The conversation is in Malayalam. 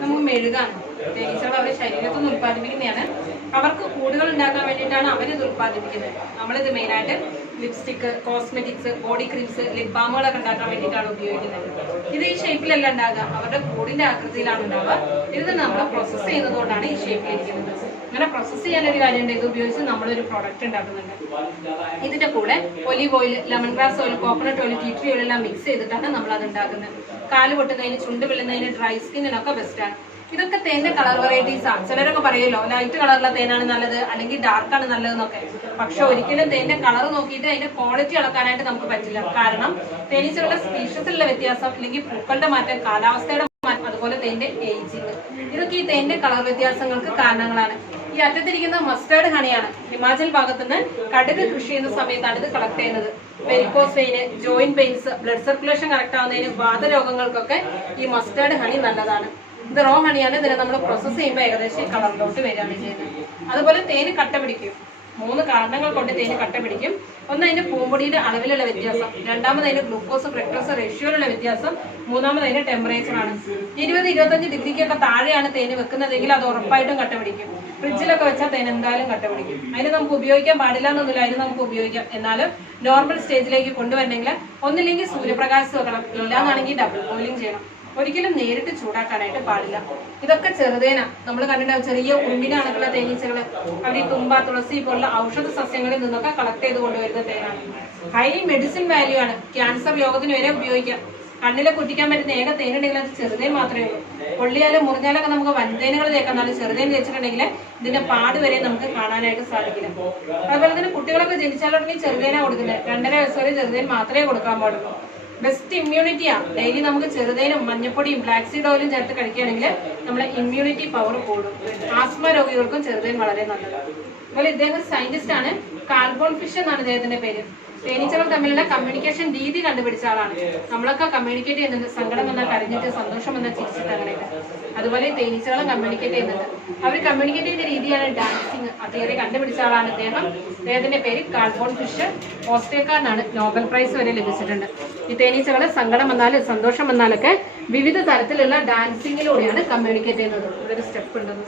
നമുക്ക് മെഴുകാണ് തേനീച്ചകൾ അവരുടെ ശരീരത്തിൽ നിന്ന് ഉത്പാദിപ്പിക്കുന്നതാണ് അവർക്ക് കൂടുകൾ ഉണ്ടാക്കാൻ വേണ്ടിയിട്ടാണ് അവരിത് ഉത്പാദിപ്പിക്കുന്നത് നമ്മളിത് മെയിനായിട്ട് lipstick cosmetics body creams lip ബാമുകളൊക്കെ ഉണ്ടാക്കാൻ വേണ്ടിയിട്ടാണ് ഉപയോഗിക്കുന്നത്. ഇത് ഈ ഷേപ്പിലല്ല ഉണ്ടാകുക അവരുടെ കൂടിന്റെ ആകൃതിയിലാണ് ഉണ്ടാവുക. ഇത് നമ്മൾ പ്രോസസ്സ് ചെയ്യുന്നതുകൊണ്ടാണ് ഈ ഷേപ്പിൽ ഷേപ്പിലിരിക്കുന്നത് അങ്ങനെ പ്രോസസ്സ് ചെയ്യാനൊരു കാര്യമുണ്ട്. ഇത് ഉപയോഗിച്ച് നമ്മളൊരു പ്രോഡക്റ്റ് ഉണ്ടാക്കുന്നുണ്ട്. ഇതിന്റെ കൂടെ olive oil lemon grass oil coconut oil tea tree oil എല്ലാം മിക്സ് ചെയ്തിട്ടാണ് നമ്മൾ അത് ഉണ്ടാക്കുന്നത്. കാൽ പൊട്ടുന്നതിന് ചുണ്ട് വെള്ളുന്നതിന് ഡ്രൈ സ്കിന്നിനൊക്കെ ബെസ്റ്റാണ് ഇതൊക്കെ തേന്റെ കളർ വെറൈറ്റീസ് ആണ്. ചിലരൊക്കെ പറയുമല്ലോ ലൈറ്റ് കളറുള്ള തേനാണ് നല്ലത് അല്ലെങ്കിൽ ഡാർക്ക് ആണ് നല്ലതെന്നൊക്കെ. പക്ഷെ ഒരിക്കലും തേന്റെ കളർ നോക്കിയിട്ട് അതിന്റെ ക്വാളിറ്റി അളക്കാനായിട്ട് നമുക്ക് പറ്റില്ല. കാരണം തേനീച്ചകളുടെ സ്പീഷ്യസിലുള്ള വ്യത്യാസം അല്ലെങ്കിൽ പൂക്കളുടെ മാറ്റം കാലാവസ്ഥയുടെ മാറ്റം അതുപോലെ തേന്റെ ഏജിങ് ഇതൊക്കെ ഈ തേന്റെ കളർ വ്യത്യാസങ്ങൾക്ക് കാരണങ്ങളാണ്. ഈ അറ്റത്തിരിക്കുന്ന മസ്റ്റേർഡ് ഹണിയാണ് ഹിമാചൽ ഭാഗത്തുനിന്ന് കടുക് കൃഷി ചെയ്യുന്ന സമയത്താണ് ഇത് കളക്ട് ചെയ്യുന്നത് varicose vein joint pains blood circulation correct ആവുന്നതിന് വാതരോഗങ്ങൾക്കൊക്കെ ഈ മസ്റ്റേർഡ് ഹണി നല്ലതാണ്. ഇത് റോ ഹണിയാണ് ഇതിനെ നമ്മൾ പ്രോസസ്സ് ചെയ്യുമ്പോൾ ഏകദേശം ഈ കളറിലോട്ട് വരികയാണ് ചെയ്യുന്നത്. അതുപോലെ തേന് കട്ട പിടിക്കും. മൂന്ന് കാരണങ്ങൾ കൊണ്ട് തേന് കട്ട പിടിക്കും. ഒന്ന് അതിന്റെ പൂമ്പൊടിയുടെ അളവിലുള്ള വ്യത്യാസം. രണ്ടാമത് അതിന്റെ ഗ്ലൂക്കോസ് ഫ്രക്ടോസ് റേഷ്യോയിലുള്ള വ്യത്യാസം. മൂന്നാമത് അതിന്റെ ടെമ്പറേച്ചറാണ് ഇരുപത് ഇരുപത്തഞ്ച് ഡിഗ്രിക്കൊക്കെ താഴെയാണ് തേന് വെക്കുന്നതെങ്കിൽ അത് ഉറപ്പായിട്ടും കട്ട പിടിക്കും. ഫ്രിഡ്ജിലൊക്കെ വെച്ചാൽ തേൻ എന്തായാലും കട്ട പിടിക്കും. അതിന് നമുക്ക് ഉപയോഗിക്കാൻ പാടില്ല എന്നൊന്നുമില്ല. അതിന് നമുക്ക് ഉപയോഗിക്കാം. എന്നാലും നോർമൽ സ്റ്റേജിലേക്ക് കൊണ്ടുവരണമെങ്കിൽ ഒന്നില്ലെങ്കിൽ സൂര്യപ്രകാശം വെക്കണം. ഇല്ലാന്നാണെങ്കിൽ ഡബിൾ ബോയിലിംഗ് ചെയ്യണം. ഒരിക്കലും നേരിട്ട് ചൂടാക്കാനായിട്ട് പാടില്ല. ഇതൊക്കെ ചെറുതേന. നമ്മൾ കണ്ടിട്ടുണ്ടാവും ചെറിയ ഉറുമ്പിനാണുള്ള തേനീച്ചകൾ അവർ ഈ തുമ്പ തുളസി പോലുള്ള ഔഷധ സസ്യങ്ങളിൽ നിന്നൊക്കെ കളക്ട് ചെയ്ത് കൊണ്ടുവരുന്ന തേനാണ്. ഹൈ മെഡിസിൻ വാല്യൂ ആണ്. ക്യാൻസർ രോഗത്തിന് വരെ ഉപയോഗിക്കാം. കണ്ണിലെ കുറ്റിക്കാൻ പറ്റുന്ന ഏക തേനുണ്ടെങ്കിൽ അത് ചെറുതേൻ മാത്രമേ ഉള്ളൂ. പൊള്ളിയാലും മുറിഞ്ഞാലൊക്കെ നമുക്ക് വൻതേനുകൾ തേക്കാം. നല്ല തേച്ചിട്ടുണ്ടെങ്കിൽ ഇതിന്റെ പാട് വരെ നമുക്ക് കാണാനായിട്ട് സാധിക്കില്ല. അതുപോലെ തന്നെ കുട്ടികളൊക്കെ ജനിച്ചാലുടനെ ചെറുതേനാ കൊടുക്കുന്നത്. രണ്ടര വയസ്സ് വരെ ചെറുതേൻ മാത്രമേ കൊടുക്കാൻ പാടുള്ളൂ. ബെസ്റ്റ് ഇമ്മ്യൂണിറ്റിയാണ് ഡെയിലി നമുക്ക് ചെറുതേനും മഞ്ഞപ്പൊടിയും ബ്ലാക്ക് സീഡ് ഓയിലും ചേർത്ത് കഴിക്കുകയാണെങ്കിൽ നമ്മുടെ ഇമ്മ്യൂണിറ്റി പവർ കൂടും. ആസ്മ രോഗികൾക്കും ചെറുതേൻ വളരെ നല്ലതാണ് അതുപോലെ ഇദ്ദേഹം സയന്റിസ്റ്റ് ആണ്. കാർബോൺ ഫിഷ് എന്നാണ് ഇദ്ദേഹത്തിന്റെ പേര്. തേനീച്ചകൾ തമ്മിലുള്ള കമ്മ്യൂണിക്കേഷൻ രീതി കണ്ടുപിടിച്ച ആളാണ്. നമ്മളൊക്കെ കമ്മ്യൂണിക്കേറ്റ് ചെയ്യുന്നത് സങ്കടം എന്നാൽ കരഞ്ഞിട്ട് സന്തോഷം എന്നാൽ ചിരിച്ചിട്ട് അങ്ങനെയൊക്കെ. അതുപോലെ തേനീച്ചകളും കമ്മ്യൂണിക്കേറ്റ് ചെയ്യുന്നുണ്ട്. അവർ കമ്മ്യൂണിക്കേറ്റ് ചെയ്യുന്ന രീതിയാണ് ഡാൻസിങ് അതേറെ കണ്ടുപിടിച്ച ആളാണ് അദ്ദേഹം അദ്ദേഹത്തിന്റെ പേര് കാർബോൺ ഫിഷ് ഓസ്ട്രേക്കാരനാണ് നോബൽ പ്രൈസ് വരെ ലഭിച്ചിട്ടുണ്ട്. ഈ തേനീച്ചകൾ സങ്കടം വന്നാലും സന്തോഷം വന്നാലൊക്കെ വിവിധ തരത്തിലുള്ള ഡാൻസിങ്ങിലൂടെയാണ് കമ്മ്യൂണിക്കേറ്റ് ചെയ്യുന്നത്. ഇവിടെ ഒരു സ്റ്റെപ്പ് ഉണ്ടെന്ന്